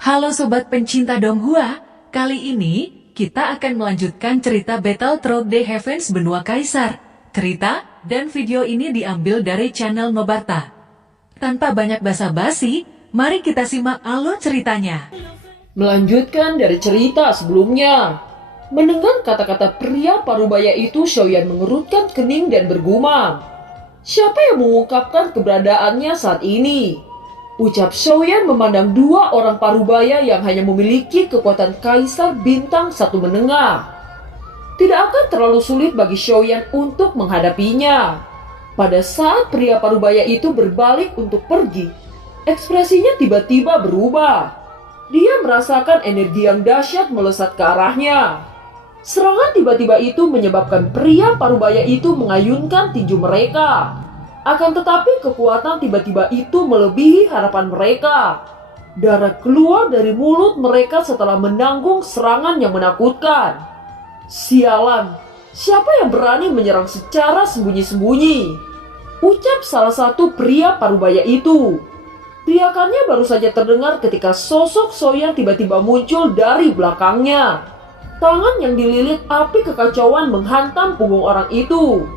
Halo Sobat pencinta Donghua, kali ini kita akan melanjutkan cerita Battle Through the Heavens Benua Kaisar. Cerita dan video ini diambil dari channel Nobarta. Tanpa banyak basa-basi, mari kita simak alur ceritanya. Melanjutkan dari cerita sebelumnya. Mendengar kata-kata pria parubaya itu, Xiaoyan mengerutkan kening dan bergumam. Siapa yang mengungkapkan keberadaannya saat ini? Ucap Xiaoyan memandang dua orang parubaya yang hanya memiliki kekuatan kaisar bintang satu menengah. Tidak akan terlalu sulit bagi Xiaoyan untuk menghadapinya. Pada saat pria parubaya itu berbalik untuk pergi, ekspresinya tiba-tiba berubah. Dia merasakan energi yang dahsyat melesat ke arahnya. Serangan tiba-tiba itu menyebabkan pria parubaya itu mengayunkan tinju mereka. Akan tetapi kekuatan tiba-tiba itu melebihi harapan mereka. Darah keluar dari mulut mereka setelah menanggung serangan yang menakutkan. Sialan, siapa yang berani menyerang secara sembunyi-sembunyi? Ucap salah satu pria parubaya itu. Teriakannya baru saja terdengar ketika sosok Xiaoyan tiba-tiba muncul dari belakangnya. Tangan yang dililit api kekacauan menghantam punggung orang itu.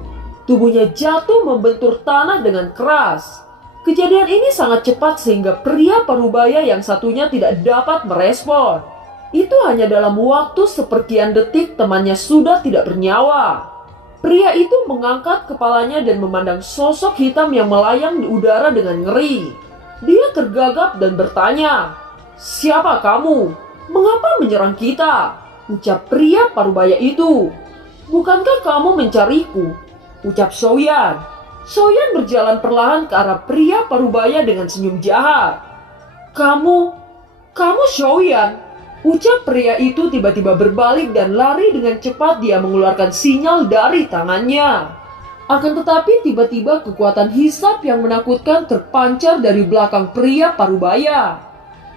Tubuhnya jatuh membentur tanah dengan keras. Kejadian ini sangat cepat sehingga pria parubaya yang satunya tidak dapat merespon. Itu hanya dalam waktu seperkian detik temannya sudah tidak bernyawa. Pria itu mengangkat kepalanya dan memandang sosok hitam yang melayang di udara dengan ngeri. Dia tergagap dan bertanya, "Siapa kamu? Mengapa menyerang kita?" Ucap pria parubaya itu. "Bukankah kamu mencariku?" Ucap Xiaoyan. Xiaoyan berjalan perlahan ke arah pria parubaya dengan senyum jahat. Kamu Xiaoyan?" Ucap pria itu tiba-tiba berbalik dan lari dengan cepat. Dia mengeluarkan sinyal dari tangannya. Akan tetapi tiba-tiba kekuatan hisap yang menakutkan terpancar dari belakang pria parubaya.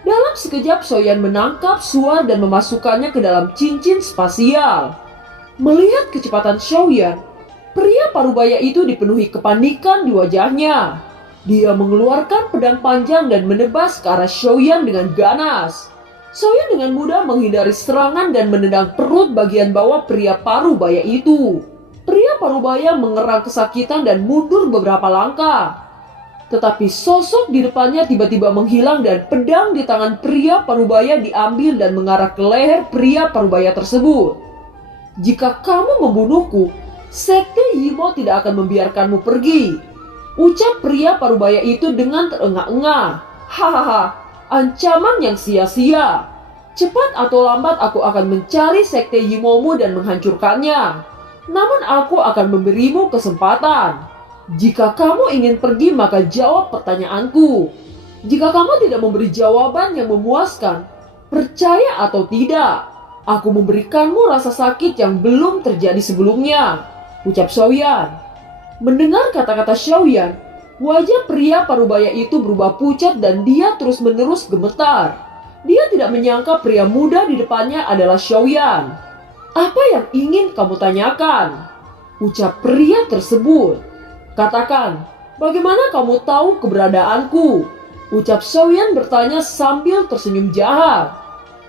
Dalam sekejap Xiaoyan menangkap suar dan memasukkannya ke dalam cincin spasial. Melihat kecepatan Xiaoyan, pria parubaya itu dipenuhi kepanikan di wajahnya. Dia mengeluarkan pedang panjang dan menebas ke arah Xiaoyan dengan ganas. Xiaoyan dengan mudah menghindari serangan dan menendang perut bagian bawah pria parubaya itu. Pria parubaya mengerang kesakitan dan mundur beberapa langkah. Tetapi sosok di depannya tiba-tiba menghilang dan pedang di tangan pria parubaya diambil dan mengarah ke leher pria parubaya tersebut. "Jika kamu membunuhku, Sekte Yimo tidak akan membiarkanmu pergi," ucap pria parubaya itu dengan terengah-engah. "Hahaha, ancaman yang sia-sia. Cepat atau lambat aku akan mencari Sekte Yimomu dan menghancurkannya. Namun aku akan memberimu kesempatan. Jika kamu ingin pergi maka jawab pertanyaanku. Jika kamu tidak memberi jawaban yang memuaskan, percaya atau tidak, aku memberikanmu rasa sakit yang belum terjadi sebelumnya," ucap Xiaoyan. Mendengar kata-kata Xiaoyan, wajah pria parubaya itu berubah pucat dan dia terus-menerus gemetar. Dia tidak menyangka pria muda di depannya adalah Xiaoyan. "Apa yang ingin kamu tanyakan?" ucap pria tersebut. "Katakan, bagaimana kamu tahu keberadaanku?" ucap Xiaoyan bertanya sambil tersenyum jahat.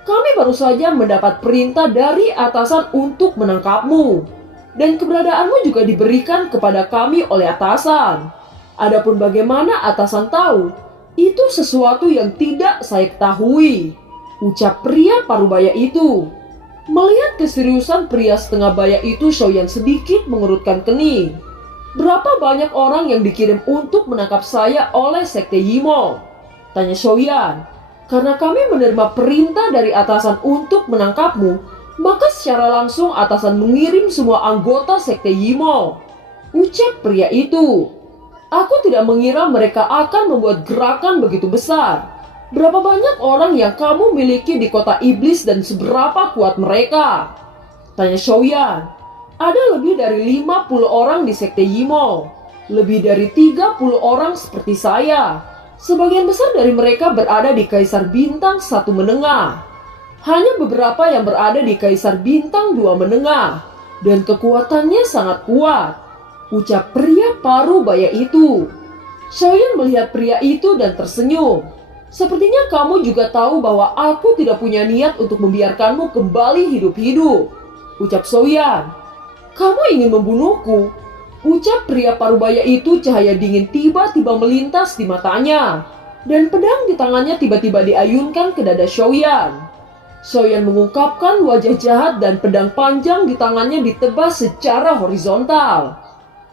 "Kami baru saja mendapat perintah dari atasan untuk menangkapmu. Dan keberadaanmu juga diberikan kepada kami oleh atasan. Adapun bagaimana atasan tahu, itu sesuatu yang tidak saya ketahui," ucap pria parubaya itu. Melihat keseriusan pria setengah baya itu, Xiaoyan sedikit mengerutkan kening. "Berapa banyak orang yang dikirim untuk menangkap saya oleh Sekte Yimo?" tanya Xiaoyan. "Karena kami menerima perintah dari atasan untuk menangkapmu, maka secara langsung atasan mengirim semua anggota Sekte Yimo," ucap pria itu. "Aku tidak mengira mereka akan membuat gerakan begitu besar. Berapa banyak orang yang kamu miliki di kota iblis dan seberapa kuat mereka?" tanya Xiaoyan. "Ada lebih dari 50 orang di Sekte Yimo. Lebih dari 30 orang seperti saya. Sebagian besar dari mereka berada di Kaisar Bintang 1 menengah. Hanya beberapa yang berada di Kaisar Bintang 2 menengah. Dan kekuatannya sangat kuat," ucap pria parubaya itu. Xiaoyan melihat pria itu dan tersenyum. Sepertinya kamu juga tahu bahwa aku tidak punya niat untuk membiarkanmu kembali hidup-hidup, ucap Soyan. Kamu ingin membunuhku? Ucap pria parubaya itu. Cahaya dingin tiba-tiba melintas di matanya, dan pedang di tangannya tiba-tiba diayunkan ke dada Soyan. Soyan mengungkapkan wajah jahat dan pedang panjang di tangannya ditebas secara horizontal.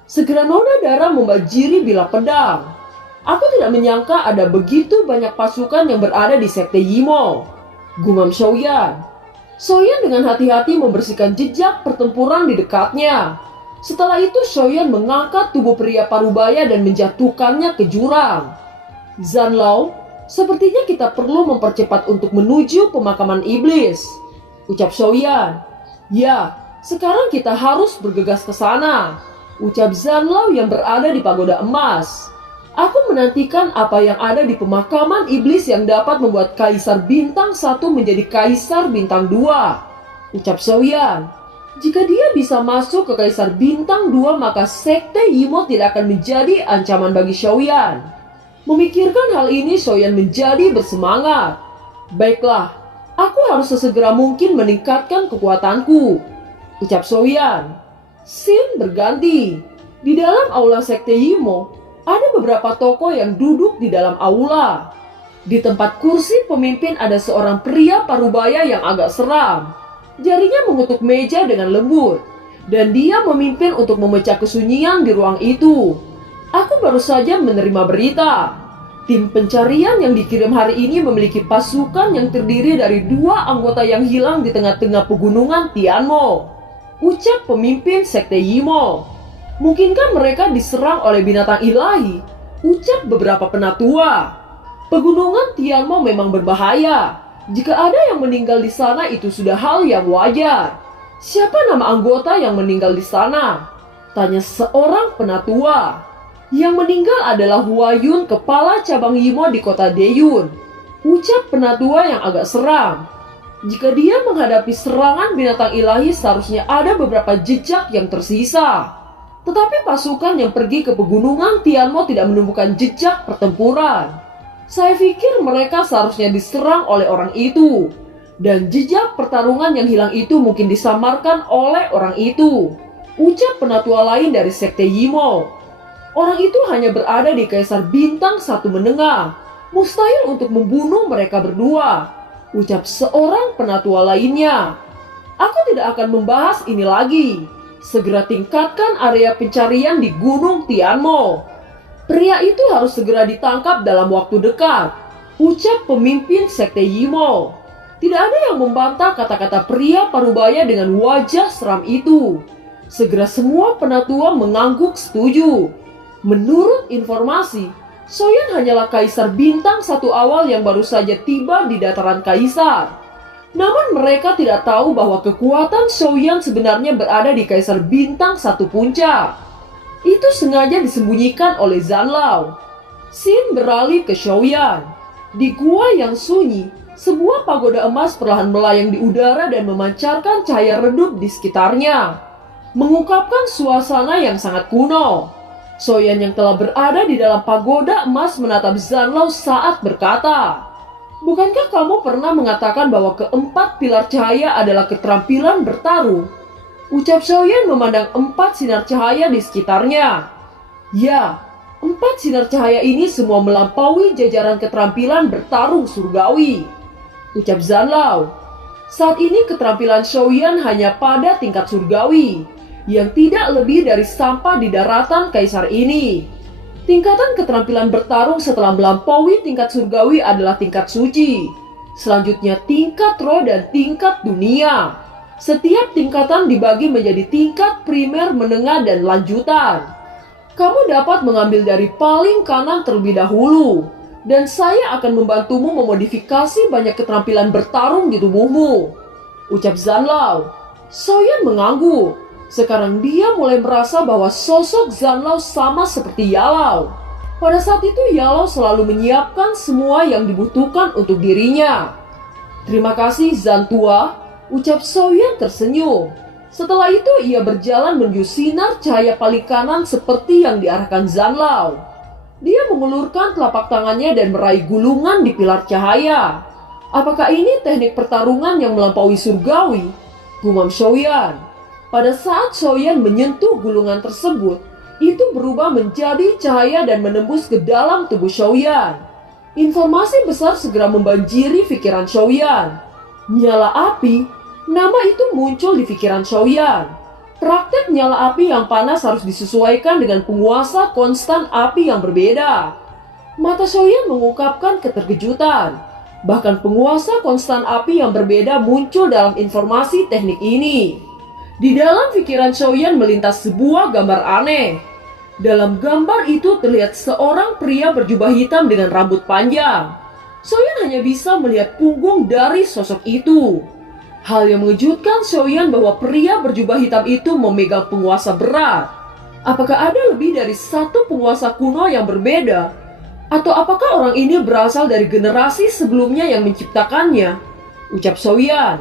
Segera noda darah membajiri bilah pedang. Aku tidak menyangka ada begitu banyak pasukan yang berada di sekte Yimo, gumam Soyan. Soyan dengan hati-hati membersihkan jejak pertempuran di dekatnya. Setelah itu Soyan mengangkat tubuh pria parubaya dan menjatuhkannya ke jurang. Zanlao, sepertinya kita perlu mempercepat untuk menuju pemakaman iblis, ucap Soyan. Ya, sekarang kita harus bergegas ke sana, ucap Zanlao yang berada di pagoda emas. Aku menantikan apa yang ada di pemakaman iblis yang dapat membuat Kaisar Bintang 1 menjadi Kaisar Bintang 2, ucap Soyan. Jika dia bisa masuk ke Kaisar Bintang 2, maka sekte Yimo tidak akan menjadi ancaman bagi Soyan. Memikirkan hal ini, Soyan menjadi bersemangat. Baiklah, aku harus sesegera mungkin meningkatkan kekuatanku, ucap Soyan. Scene berganti. Di dalam aula sekte Yimo, ada beberapa tokoh yang duduk di dalam aula. Di tempat kursi pemimpin ada seorang pria parubaya yang agak seram. Jarinya mengutuk meja dengan lembut, dan dia memimpin untuk memecah kesunyian di ruang itu. Aku baru saja menerima berita. Tim pencarian yang dikirim hari ini memiliki pasukan yang terdiri dari 2 anggota yang hilang di tengah-tengah pegunungan Tianmo, ucap pemimpin sekte Yimo. Mungkinkah mereka diserang oleh binatang ilahi? Ucap beberapa penatua. Pegunungan Tianmo memang berbahaya. Jika ada yang meninggal di sana, itu sudah hal yang wajar. Siapa nama anggota yang meninggal di sana? Tanya seorang penatua. Yang meninggal adalah Huayun, kepala cabang Yimo di kota Deyun, ucap penatua yang agak seram. Jika dia menghadapi serangan binatang ilahi, seharusnya ada beberapa jejak yang tersisa. Tetapi pasukan yang pergi ke pegunungan Tianmo tidak menemukan jejak pertempuran. Saya pikir mereka seharusnya diserang oleh orang itu, dan jejak pertarungan yang hilang itu mungkin disamarkan oleh orang itu, ucap penatua lain dari sekte Yimo. Orang itu hanya berada di Kaisar Bintang 1 menengah. Mustahil untuk membunuh mereka berdua, ucap seorang penatua lainnya. Aku tidak akan membahas ini lagi. Segera tingkatkan area pencarian di Gunung Tianmo. Pria itu harus segera ditangkap dalam waktu dekat, ucap pemimpin sekte Yimo. Tidak ada yang membantah kata-kata pria parubaya dengan wajah seram itu. Segera semua penatua mengangguk setuju. Menurut informasi, Soyan hanyalah Kaisar Bintang 1 awal yang baru saja tiba di dataran Kaisar. Namun mereka tidak tahu bahwa kekuatan Soyan sebenarnya berada di Kaisar Bintang 1 puncak. Itu sengaja disembunyikan oleh Zanlao. Scene beralih ke Soyan. Di gua yang sunyi, sebuah pagoda emas perlahan melayang di udara dan memancarkan cahaya redup di sekitarnya, mengungkapkan suasana yang sangat kuno. Soyan yang telah berada di dalam pagoda emas menatap Zanlao saat berkata, "Bukankah kamu pernah mengatakan bahwa keempat pilar cahaya adalah keterampilan bertarung?" Ucap Soyan memandang 4 sinar cahaya di sekitarnya. Ya, 4 sinar cahaya ini semua melampaui jajaran keterampilan bertarung surgawi, ucap Zanlao. Saat ini keterampilan Soyan hanya pada tingkat surgawi, yang tidak lebih dari sampah di daratan Kaisar ini. Tingkatan keterampilan bertarung setelah melampaui tingkat surgawi adalah tingkat suci. Selanjutnya tingkat roh dan tingkat dunia. Setiap tingkatan dibagi menjadi tingkat primer, menengah, dan lanjutan. Kamu dapat mengambil dari paling kanan terlebih dahulu, dan saya akan membantumu memodifikasi banyak keterampilan bertarung di tubuhmu, ucap Zanlao. Soyan mengangguk. Sekarang dia mulai merasa bahwa sosok Zanlao sama seperti Yalao. Pada saat itu Yalao selalu menyiapkan semua yang dibutuhkan untuk dirinya. Terima kasih Zantua, ucap Soyan tersenyum. Setelah itu ia berjalan menuju sinar cahaya paling kanan seperti yang diarahkan Zanlao. Dia mengulurkan telapak tangannya dan meraih gulungan di pilar cahaya. Apakah ini teknik pertarungan yang melampaui surgawi? Gumam Xiaoyan. Pada saat Xiaoyan menyentuh gulungan tersebut, itu berubah menjadi cahaya dan menembus ke dalam tubuh Xiaoyan. Informasi besar segera membanjiri pikiran Xiaoyan. Nyala api, nama itu muncul di pikiran Xiaoyan. Praktek nyala api yang panas harus disesuaikan dengan penguasa konstan api yang berbeda. Mata Xiaoyan mengungkapkan keterkejutan. Bahkan penguasa konstan api yang berbeda muncul dalam informasi teknik ini. Di dalam pikiran Xiaoyan melintas sebuah gambar aneh. Dalam gambar itu terlihat seorang pria berjubah hitam dengan rambut panjang. Xiaoyan hanya bisa melihat punggung dari sosok itu. Hal yang mengejutkan Xiaoyan bahwa pria berjubah hitam itu memegang penguasa berat. Apakah ada lebih dari satu penguasa kuno yang berbeda? Atau apakah orang ini berasal dari generasi sebelumnya yang menciptakannya? Ucap Xiaoyan.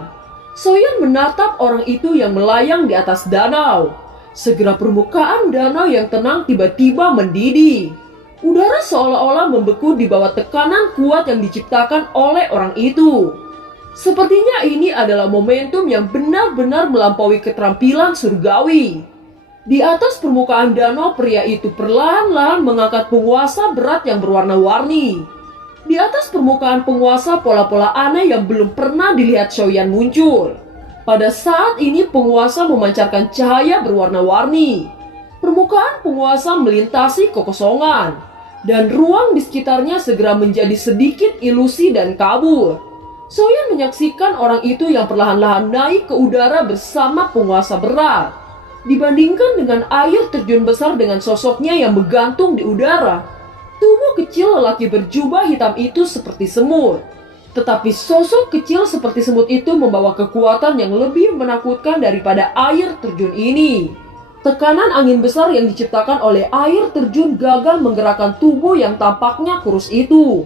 Xiaoyan menatap orang itu yang melayang di atas danau. Segera permukaan danau yang tenang tiba-tiba mendidih. Udara seolah-olah membeku di bawah tekanan kuat yang diciptakan oleh orang itu. Sepertinya ini adalah momentum yang benar-benar melampaui keterampilan surgawi. Di atas permukaan danau, pria itu perlahan-lahan mengangkat penguasa berat yang berwarna-warni. Di atas permukaan penguasa, pola-pola aneh yang belum pernah dilihat Xiaoyan muncul. Pada saat ini penguasa memancarkan cahaya berwarna-warni. Permukaan penguasa melintasi kekosongan. Dan ruang di sekitarnya segera menjadi sedikit ilusi dan kabur. Xiaoyan menyaksikan orang itu yang perlahan-lahan naik ke udara bersama penguasa berat. Dibandingkan dengan air terjun besar dengan sosoknya yang menggantung di udara, tubuh kecil lelaki berjubah hitam itu seperti semut. Tetapi sosok kecil seperti semut itu membawa kekuatan yang lebih menakutkan daripada air terjun ini. Tekanan angin besar yang diciptakan oleh air terjun gagal menggerakkan tubuh yang tampaknya kurus itu.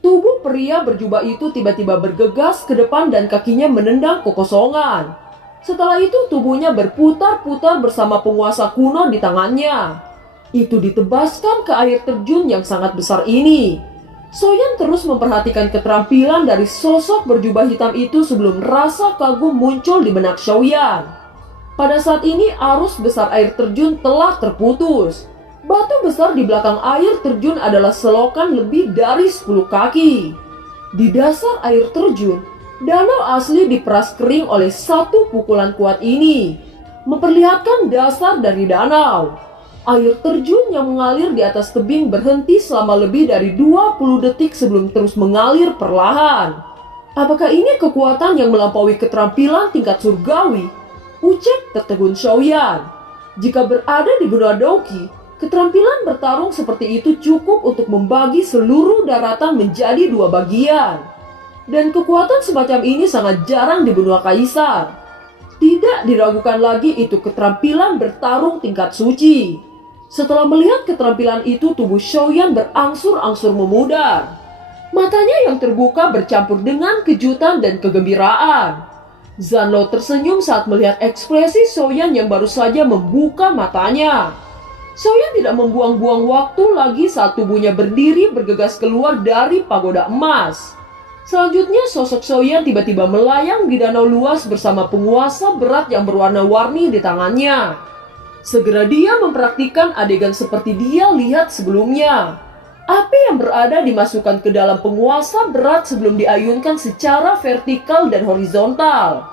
Tubuh pria berjubah itu tiba-tiba bergegas ke depan dan kakinya menendang kekosongan. Setelah itu tubuhnya berputar-putar bersama penguasa kuno di tangannya. Itu ditebaskan ke air terjun yang sangat besar ini. Xiaoyan terus memperhatikan keterampilan dari sosok berjubah hitam itu sebelum rasa kagum muncul di benak Xiaoyan. Pada saat ini arus besar air terjun telah terputus. Batu besar di belakang air terjun adalah selokan lebih dari 10 kaki. Di dasar air terjun, danau asli diperas kering oleh satu pukulan kuat ini, memperlihatkan dasar dari danau. Air terjun yang mengalir di atas tebing berhenti selama lebih dari 20 detik sebelum terus mengalir perlahan. Apakah ini kekuatan yang melampaui keterampilan tingkat surgawi? Ucap tertegun Xiaoyan. Jika berada di benua Douqi, keterampilan bertarung seperti itu cukup untuk membagi seluruh daratan menjadi 2 bagian. Dan kekuatan semacam ini sangat jarang di benua Kaisar. Tidak diragukan lagi itu keterampilan bertarung tingkat suci. Setelah melihat keterampilan itu, tubuh Xiaoyan berangsur-angsur memudar. Matanya yang terbuka bercampur dengan kejutan dan kegembiraan. Zanlo tersenyum saat melihat ekspresi Xiaoyan yang baru saja membuka matanya. Xiaoyan tidak membuang-buang waktu lagi saat tubuhnya berdiri bergegas keluar dari pagoda emas. Selanjutnya sosok Xiaoyan tiba-tiba melayang di danau luas bersama penguasa berat yang berwarna-warni di tangannya. Segera dia mempraktikkan adegan seperti dia lihat sebelumnya. Api yang berada dimasukkan ke dalam penguasa berat sebelum diayunkan secara vertikal dan horizontal.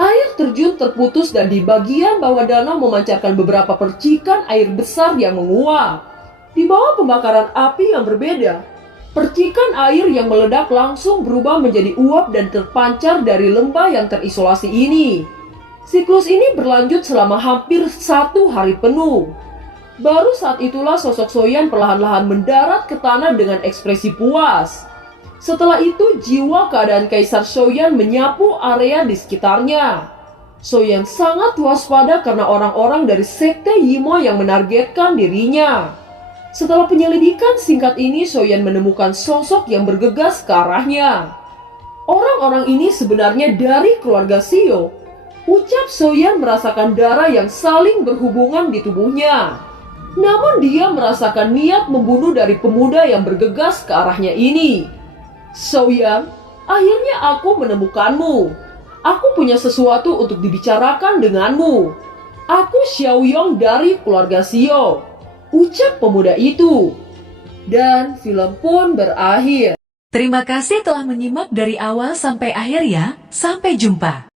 Air terjun terputus dan di bagian bawah danau memancarkan beberapa percikan air besar yang menguap. Di bawah pembakaran api yang berbeda, percikan air yang meledak langsung berubah menjadi uap dan terpancar dari lembah yang terisolasi ini. Siklus ini berlanjut selama hampir 1 hari penuh. Baru saat itulah sosok Xiaoyan perlahan-lahan mendarat ke tanah dengan ekspresi puas. Setelah itu jiwa keadaan Kaisar Xiaoyan menyapu area di sekitarnya. Xiaoyan sangat waspada karena orang-orang dari sekte Yimo yang menargetkan dirinya. Setelah penyelidikan singkat ini, Xiaoyan menemukan sosok yang bergegas ke arahnya. Orang-orang ini sebenarnya dari keluarga Xiao. Ucap Xiaoyan merasakan darah yang saling berhubungan di tubuhnya. Namun dia merasakan niat membunuh dari pemuda yang bergegas ke arahnya ini. Xiaoyan, akhirnya aku menemukanmu. Aku punya sesuatu untuk dibicarakan denganmu. Aku Xiaoyong dari keluarga Xiao, ucap pemuda itu. Dan film pun berakhir. Terima kasih telah menyimak dari awal sampai akhir ya. Sampai jumpa.